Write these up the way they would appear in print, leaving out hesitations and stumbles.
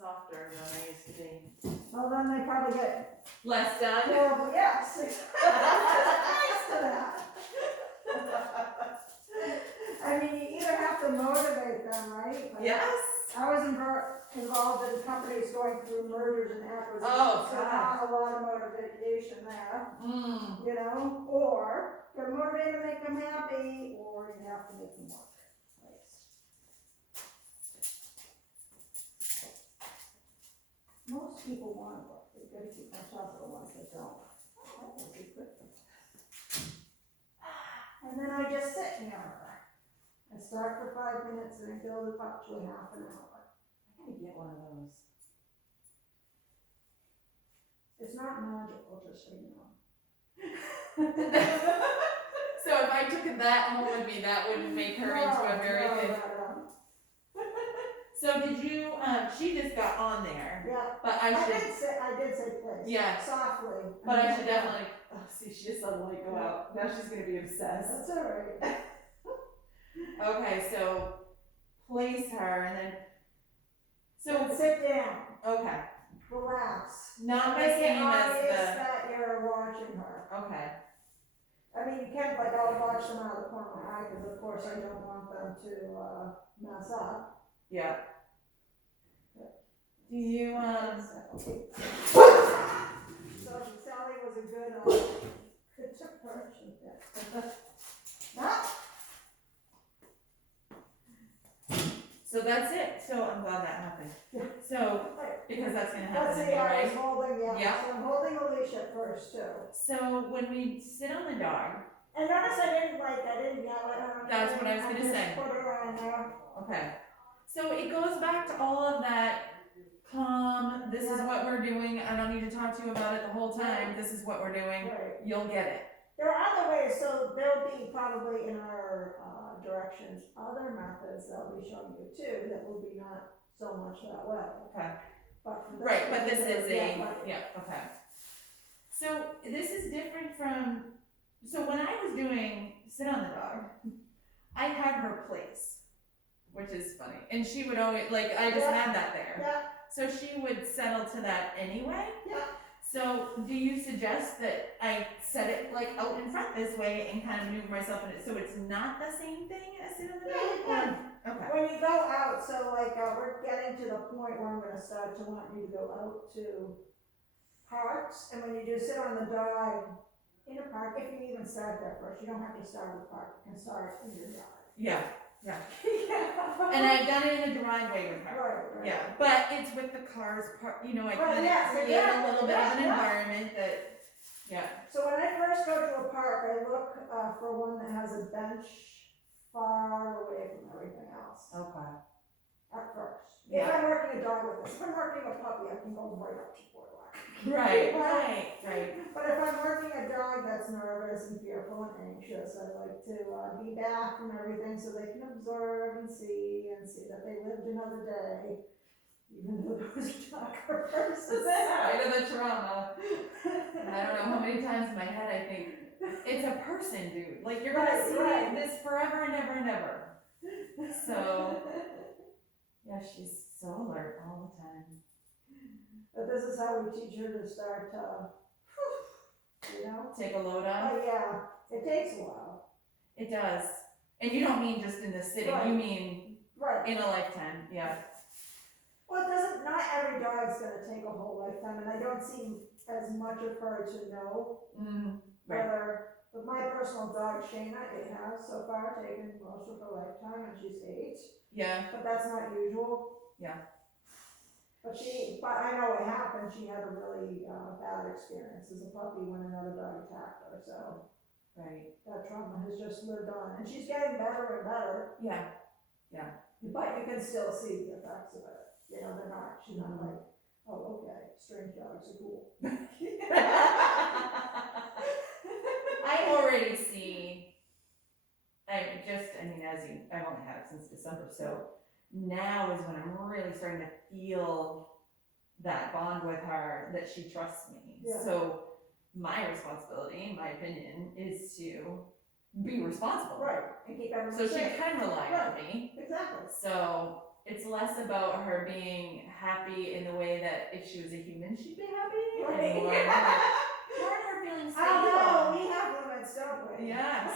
softer than I used to be. Well, then they probably get Less done? horrible, yes. Nice to that. I mean, you either have to motivate them, right? Like, Yes. I was involved in companies going through mergers and acquisitions. Oh, so God. not a lot of motivation there, you know, or you're motivated to make them happy, or you have to make them work. Most people want to work. They've got to keep on top of the ones that don't. That would be good. And then I just sit near her. I start for 5 minutes and I build it up to a half an hour. I gotta get one of those. It's not magical, just so you know. So if I took that home with me, that would make her into a very good. So did you? She just got on there. Yeah. But I did say please. Yeah. Softly. But I should definitely. Oh, see, she just saw the light go out. Now she's gonna be obsessed. That's all right. Okay, so place her and then. So sit down. Okay. Relax. Not the Make it same as obvious the. that you're watching her. Okay. I mean, you can't like I'll watch them out of the corner of my eye because of course I don't want them to mess up. Yeah. Do you So Sally was a good person. So that's it. So I'm glad that happened. Yeah. So because that's gonna happen Let's to see, me, I right? was holding, Yeah. So I'm holding a leash at first too. So when we sit on the dog. And notice I didn't yell at her. That's what I was gonna say. Put her on there. Okay. So it goes back to all of that calm, this is what we're doing, I don't need to talk to you about it the whole time, this is what we're doing, Right. you'll get it. There are other ways, so there'll be probably in our directions, other methods that I'll be showing you too, that will be not so much that way. Okay. But Right, but this is yeah, okay. So this is different from, so when I was doing sit on the dog, I had her place, which is funny, and she would always, like, I just had that there. Yeah. So she would settle to that anyway. Yeah. So do you suggest that I set it like out in front this way and kind of maneuver myself in it so it's not the same thing as sit on the dog? Yeah, you can. Okay. When you go out, so like we're getting to the point where I'm going to start to want you to go out to parks, and when you do sit on the dog in a park, if you even start there first, you don't have to start with the park, you can start in your yard. Yeah. Yeah. Yeah. And I've done it in the driveway with her. Right. Yeah, but it's with the cars, you know, I kind of create a little bit of an environment that, So when I first go to a park, I look for one that has a bench far away from everything else. Okay. At first. Yeah. If I'm working a dog with this, if I'm working a puppy, I can go right up to boardwalk. Right. But if I'm working a dog that's nervous and fearful and anxious, I like to be back from everything so they can observe and see that they lived another day, even though there was a darker person there. Spite of the trauma. And I don't know how many times in my head I think, it's a person, dude. Like, you're gonna see this forever and ever and ever. So, yeah, she's so alert all the time. But this is how we teach her to start, you know? Take a load off? Oh, yeah. It takes a while. It does. And you don't mean just in the sitting, you mean in a lifetime, yeah. Well, it doesn't, not every dog's gonna take a whole lifetime, and I don't see as much of her to know whether, with my personal dog, Shayna, it has so far taken most of her lifetime, and she's 8. Yeah. But that's not usual. Yeah. But I know what happened. She had a really bad experience as a puppy when another dog attacked her. So that trauma has just lived on, and she's getting better and better. Yeah. But you can still see the effects of it. You know, she's not like, oh, okay, strange dogs are cool. I already see. I've only had it since December, so. Now is when I'm really starting to feel that bond with her, that she trusts me. Yeah. So my responsibility, in my opinion, is to be responsible. Right. And keep everyone so safe. she can rely on me. Exactly. So it's less about her being happy in the way that if she was a human, she'd be happy. Right. And more in her feeling stable. Oh no, we have limits, don't we? Yes,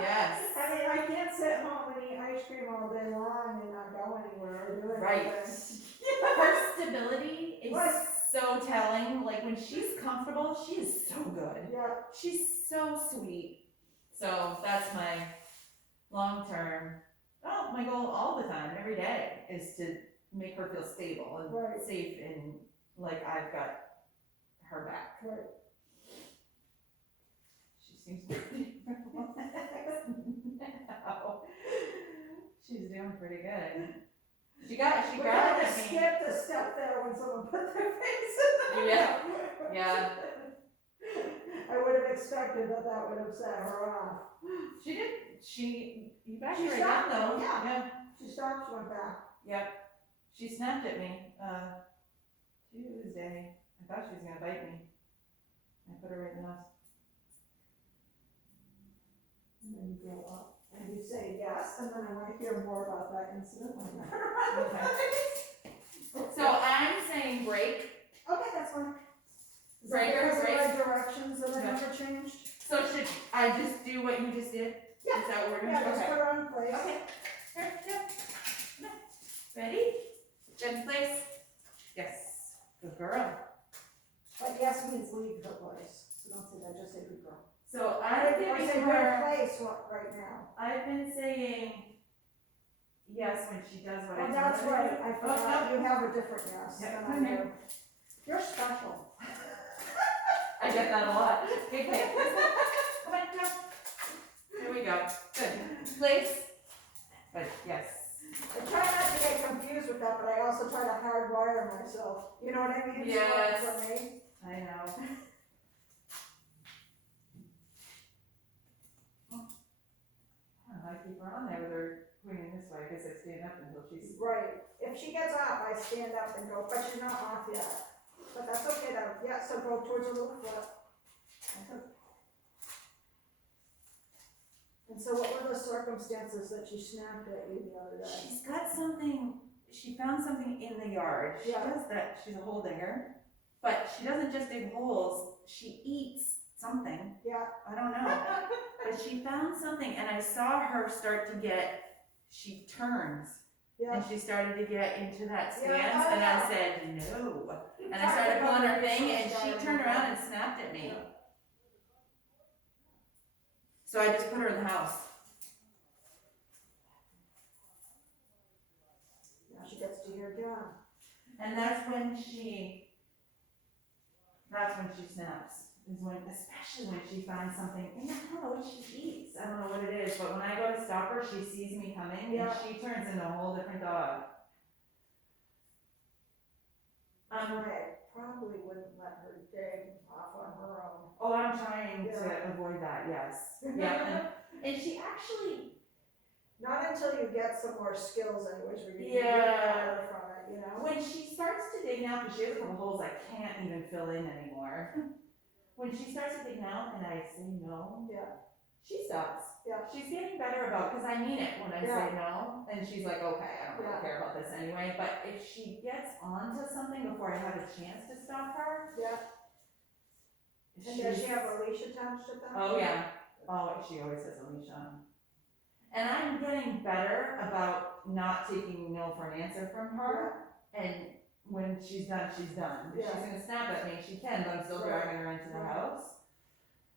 yes. I mean, I can't sit home and eat ice cream all day long and not go anywhere or do anything. Right. Her stability is Right. so telling. Like when she's comfortable, she is so good. Yeah. She's so sweet. So that's my long term, my goal all the time, every day, is to make her feel stable and Right. safe and like I've got her back. Right. She seems pretty relaxed now. She's doing pretty good. She We grabbed kind of at me. skipped a step there when someone put their face in the Yeah. Yeah. I would have expected that would have set her off. She did. You backed She her right down stopped, though. yeah. She stopped, she went back. Yep. She snapped at me, Tuesday. I thought she was gonna bite me. I put her right in the house. And then you go up and you say yes, and then I want to hear more about that incident when you're So I'm saying break. Okay, that's fine. Is that Breaker, because of break. my directions that I Yeah. never changed? So should I just do what you just did? Yeah. Is that what we're doing? Yeah, just Okay. put her in place. Okay. Here, yep. No. Ready? Good in place. Yes. Good girl. But yes means leave her place, so don't say that, just say good girl. So Or I'm say giving good her. place right now. I've been saying yes when she does what I Oh, tell that's her to right, do. I forgot, you have a different yes Yeah, than come I here. do. You're special. I get that a lot. Okay, okay. Come on, go. Here we go. Good. Place. But yes. I try not to get confused with that, but I also try to hardwire myself, you know what I mean? Yes. For me. I know. I keep her on there with her pointing this way. I guess I stand up until she's. Right, if she gets up, I stand up and go, but she's not off yet. But that's okay though, yeah, so go towards her little foot. And so what were the circumstances that she snapped at you the other day? She's got something. She found something in the yard. She Yeah. does that. She's a hole digger, but she doesn't just dig holes. She eats something. Yeah. I don't know. But she found something, and I saw her start to get. She turns. Yeah. And she started to get into that stance, Yeah. and I said, no. And I started pulling her thing, and she turned around and snapped at me. Yeah. So I just put her in the house. Now she gets to your job. And that's when she snaps. Is when, especially when she finds something, and I don't know what she eats. I don't know what it is, but when I go to stop her, she sees me coming, Yeah. and she turns into a whole different dog. I probably wouldn't let her dig off on her own. Oh, I'm trying Yeah. to avoid that, yes. Yeah, and she actually, Not until you get some more skills anyways, where you can Yeah. get better from it, you know? when she starts to dig now, because she has a couple holes I can't even fill in anymore. When she starts to dig now and I say no, Yeah, she stops. yeah, She's getting better about, because I mean it when I Yeah. say no, and she's like, okay, I don't really Yeah. care about this anyway, but if she gets onto something before I have a chance to stop her, yeah. And does she's- she have a leash attached at that? Oh, yeah. Oh, she always has a leash on. And I'm getting better about not taking no for an answer from her. And when she's done, she's done. If she's Yeah. gonna snap at me, she can, but I'm still Right. dragging her into the Right. house.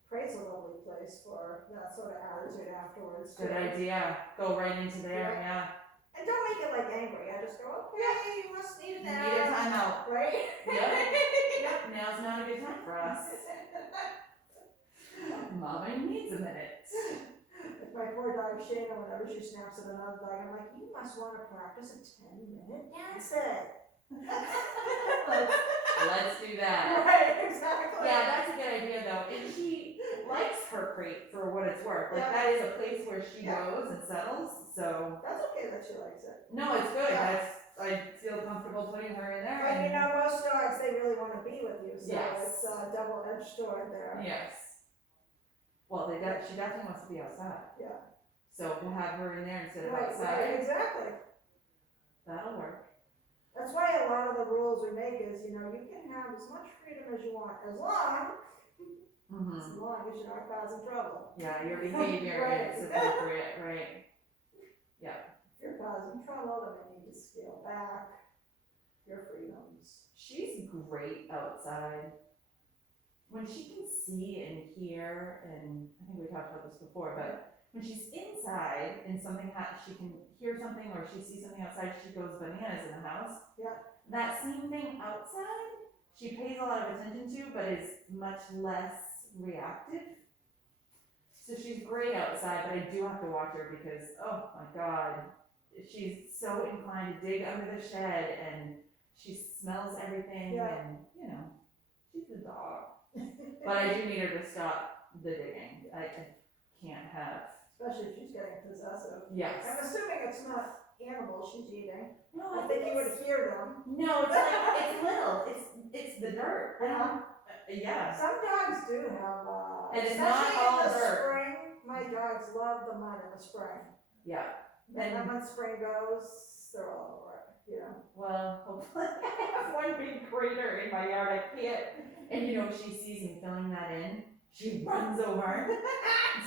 Praise a lovely place for that sort of attitude afterwards. Good too. idea. Go right into there, yeah. And don't make it like angry, I just go, okay, you must need You an need a hour, timeout. right? Yep. Yep, now's not a good time for us. Mama needs a minute. Like my poor dog Shayna, whenever she snaps at another dog, I'm like, you must want to practice a 10-minute dance it. Let's do that. Right, exactly. Yeah, that's a good idea though. And she likes her crate for what it's worth. Like Yeah. that is a place where she Yeah. goes and settles. So That's okay that she likes it. no, it's good. Yeah. I feel comfortable putting her in there. But you and- know, most dogs, they really want to be with you, so Yes. it's a double-edged sword there. Yes. Well, she definitely wants to be outside. Yeah. So we'll have her in there instead of Right, outside. right, exactly. that'll work. That's why a lot of the rules we make is, you know, you can have as much freedom as you want, as long Mm-hmm. as you're not causing trouble. Yeah, your behavior Right. is appropriate, right? If you're causing trouble, then we need to scale back your freedoms. She's great outside. When she can see and hear, and I think we talked about this before, but when she's inside and she can hear something or she sees something outside, she goes bananas in the house. Yeah. That same thing outside, she pays a lot of attention to, but is much less reactive. So she's great outside, but I do have to watch her because, oh my God, she's so inclined to dig under the shed and she smells everything and, you know, she's a dog. But I do need her to stop the digging. I can't have. Especially if she's getting possessive. Yes. I'm assuming it's not animals she's eating. No, I think you would hear them. No, it's like, it's little. It's the dirt. Yeah. Some dogs do have, And it's especially not all in the dirt. spring, my dogs love the mud in the spring. Yeah. And then when spring goes, they're all over it, you know. Well, hopefully I have one big crater in my yard. I can't. And you know, if she sees me filling that in, she runs over and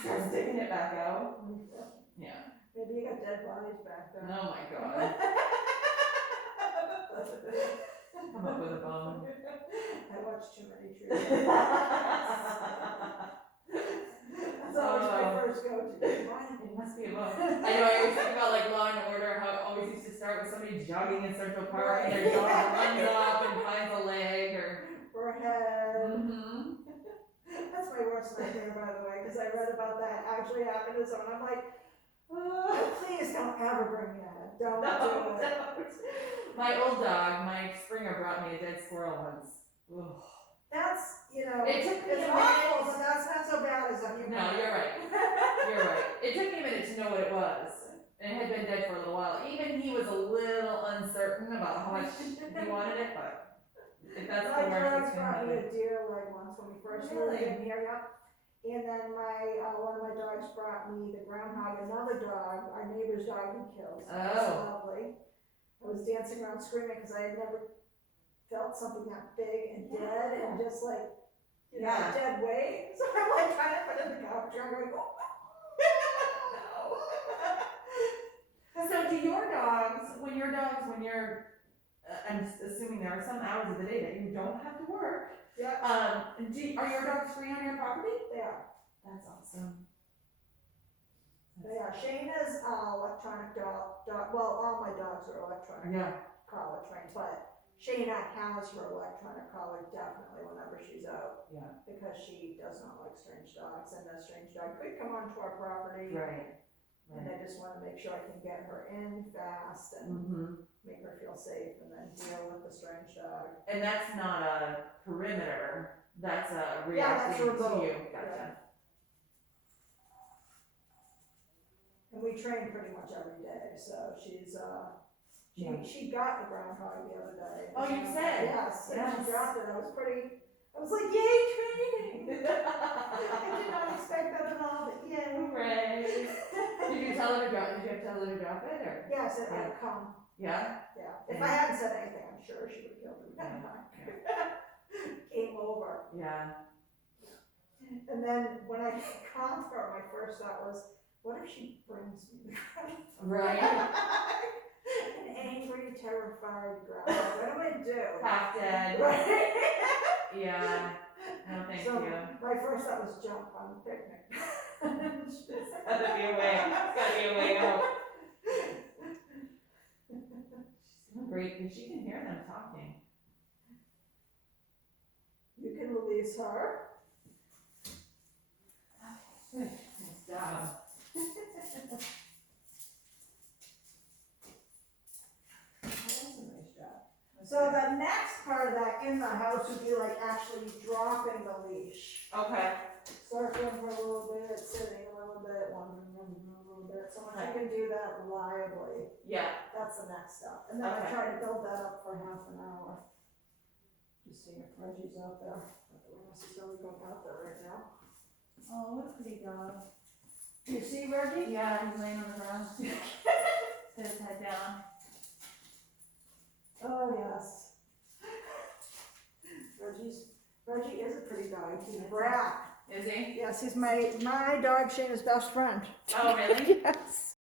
starts digging it back out. Yeah. Maybe you got dead bodies back there. Oh my God. Come up with a bone. I watch too many trees. That's always my first go-to. It must be a bone. I know, I always think about like Law and Order, how it always used to start with somebody jogging in Central Park and their dog runs up and finds a leg or a head. Mm-hmm. That's my worst nightmare, by the way, because I read about that actually happened to someone. I'm like, please don't ever bring me that. Don't do it. My old dog, my Springer, brought me a dead squirrel once. Ugh. That's, you know, It took me it's a awful, minute. but that's not so bad as that. No, you're right. You're right. It took me a minute to know what it was. And it had been dead for a little while. Even he was a little uncertain about how much he wanted it, but if that's My the worst dogs that's gonna brought me happen. a deer like once when we first moved in here, yep. And then one of my dogs brought me the groundhog, another dog, our neighbor's dog he killed. So it was Oh. lovely. I was dancing around screaming because I had never felt something that big and dead and just like, you know, Yeah. dead weight. So I'm like trying to put it in the garbage. I'm going, oh, no. So do your dogs, when you're, I'm assuming there are some hours of the day that you don't have to work. Yeah, Are your dogs free on your property? they are. That's awesome. They are. Shayna's electronic dog, well, all my dogs are electronic Yeah. collar trained, but Shayna has her electronic collar definitely whenever she's out. Yeah. Because she does not like strange dogs, and that strange dog could come onto our property. Right. And I just wanna make sure I can get her in fast and Mm-hmm. make her feel safe and then deal with the strange dog. And that's not a perimeter, that's a Yeah, that's reacting to remote. you. Gotcha. And we train pretty much every day, so she's, Yeah. she got the groundhog the other day. Oh, you said? Yes, and Yes. she dropped it, I was like, yay, training! I did not expect that at all, but yay. Hooray. Did you tell her to drop, did you have to tell her to drop it, or? Yes, it Yeah. had come, Yeah? yeah. If I hadn't said anything, I'm sure she would kill the groundhog. Game over. Yeah. And then when I called her, my first thought was, what if she brings me the groundhog? Right? An angry, terrified groundhog, what do I do? Half dead. Right? Yeah. No, thank So, you. my first thought was jump on the picnic. There's gotta be a way, there's gotta be a way out. She's doing great, because she can hear them talking. You can release her. Good, nice job. So the next part of that in the house would be like actually dropping the leash. Okay. Circling for a little bit, sitting a little bit, wandering a little bit. So when I can do that reliably, Yeah. that's the next step. And then I Okay. try to build that up for half an hour. Just seeing if Reggie's out there. Not that we're necessarily going out there right now. Oh, what a pretty dog. Do you see Reggie? Yeah, he's laying on the ground. Put his head down. Reggie is a pretty dog, he's a brat. Is he? Yes, he's my dog Shayna's best friend. Oh, really? Yes.